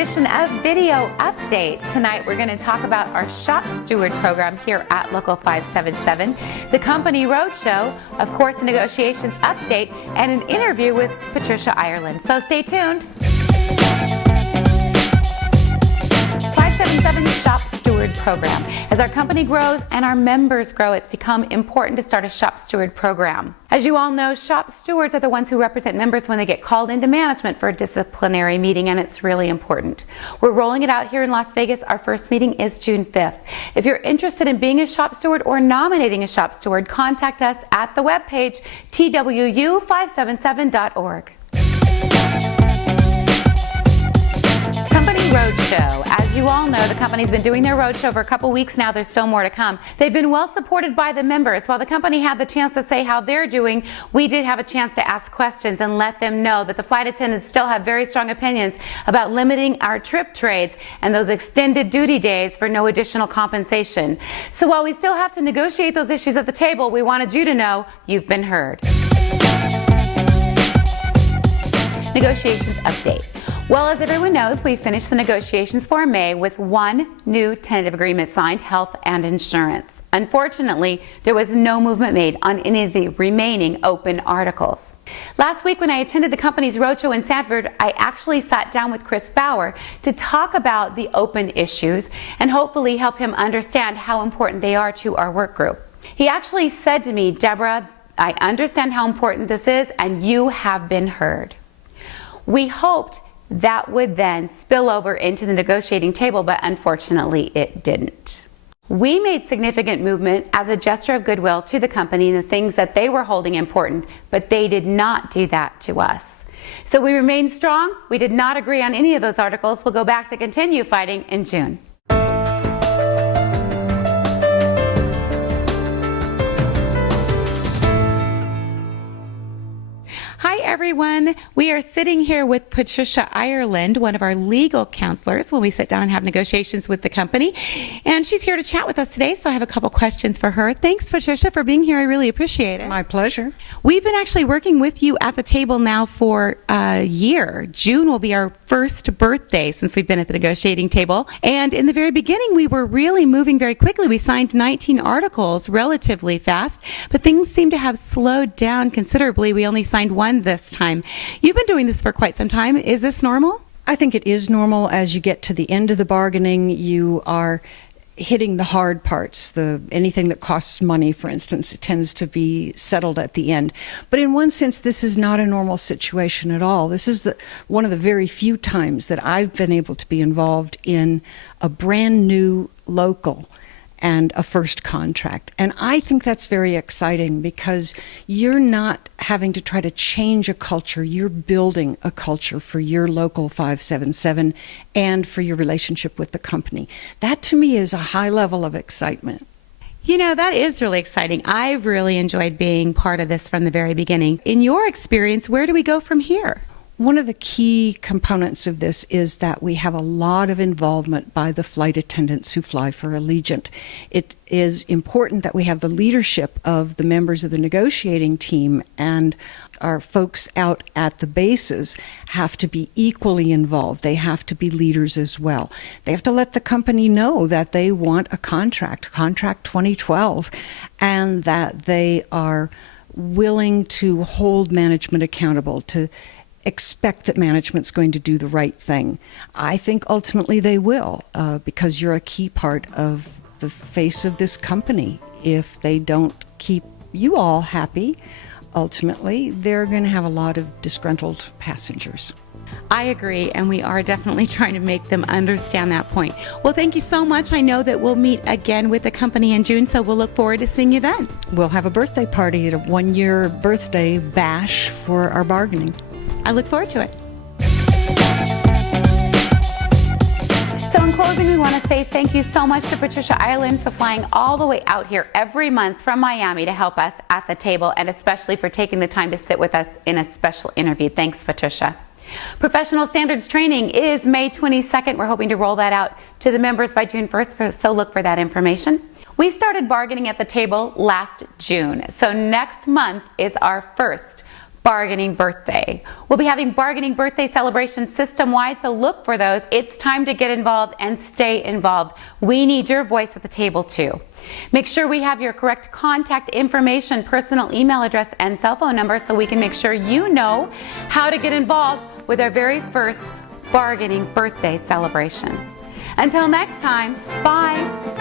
edition of Video Update. Tonight we're going to talk about our Shop Steward program here at Local 577, the company roadshow, of course a negotiations update, and an interview with Patricia Ireland. So stay tuned. 577 Shop Steward program. As our company grows and our members grow, it's become important to start a Shop Steward program. As you all know, Shop Stewards are the ones who represent members when they get called into management for a disciplinary meeting, and it's really important. We're rolling it out here in Las Vegas. Our first meeting is June 5th. If you're interested in being a Shop Steward or nominating a Shop Steward, contact us at the webpage TWU577.org. Company Roadshow. As you all know, the company's been doing their roadshow for a couple weeks now. There's still more to come. They've been well supported by the members. While the company had the chance to say how they're doing, we did have a chance to ask questions and let them know that the flight attendants still have very strong opinions about limiting our trip trades and those extended duty days for no additional compensation. So while we still have to negotiate those issues at the table, we wanted you to know you've been heard. Negotiations update. Well, as everyone knows, we finished the negotiations for May with one new tentative agreement signed, health and insurance. Unfortunately, there was no movement made on any of the remaining open articles. Last week when I attended the company's roadshow in Sanford, I actually sat down with Chris Bauer to talk about the open issues and hopefully help him understand how important they are to our work group. He actually said to me, "Deborah, I understand how important this is and you have been heard." We hoped that would then spill over into the negotiating table, but unfortunately it didn't. We made significant movement as a gesture of goodwill to the company and the things that they were holding important, but they did not do that to us. So we remained strong. We did not agree on any of those articles. We'll go back to continue fighting in June. Hi everyone, we are sitting here with Patricia Ireland, one of our legal counselors, when we sit down and have negotiations with the company. And she's here to chat with us today, so I have a couple questions for her. Thanks, Patricia, for being here. I really appreciate it. My pleasure. We've been actually working with you at the table now for a year. June will be our first birthday since we've been at the negotiating table. And in the very beginning, we were really moving very quickly. We signed 19 articles relatively fast, but things seem to have slowed down considerably. We only signed one this time. You've been doing this for quite some time. Is this normal? I think it is normal. As you get to the end of the bargaining, you are hitting the hard parts. Anything that costs money, for instance, it tends to be settled at the end. But in one sense, this is not a normal situation at all. This is one of the very few times that I've been able to be involved in a brand new local and a first contract. And I think that's very exciting because you're not having to try to change a culture. You're building a culture for your local 577 and for your relationship with the company. That to me is a high level of excitement. You know, that is really exciting. I've really enjoyed being part of this from the very beginning. In your experience, where do we go from here? One of the key components of this is that we have a lot of involvement by the flight attendants who fly for Allegiant. It is important that we have the leadership of the members of the negotiating team, and our folks out at the bases have to be equally involved. They have to be leaders as well. They have to let the company know that they want a contract 2012, and that they are willing to hold management accountable, to expect that management's going to do the right thing. I think ultimately they will, because you're a key part of the face of this company. If they don't keep you all happy, ultimately they're going to have a lot of disgruntled passengers. I agree, and we are definitely trying to make them understand that point. Well, thank you so much. I know that we'll meet again with the company in June, so we'll look forward to seeing you then. We'll have a birthday party at a one-year birthday bash for our bargaining. I look forward to it. So in closing, we want to say thank you so much to Patricia Ireland for flying all the way out here every month from Miami to help us at the table, and especially for taking the time to sit with us in a special interview. Thanks, Patricia. Professional standards training is May 22nd. We're hoping to roll that out to the members by June 1st, so look for that information. We started bargaining at the table last June, so next month is our first bargaining birthday. We'll be having bargaining birthday celebrations system-wide, so look for those. It's time to get involved and stay involved. We need your voice at the table too. Make sure we have your correct contact information, personal email address, and cell phone number so we can make sure you know how to get involved with our very first bargaining birthday celebration. Until next time, bye.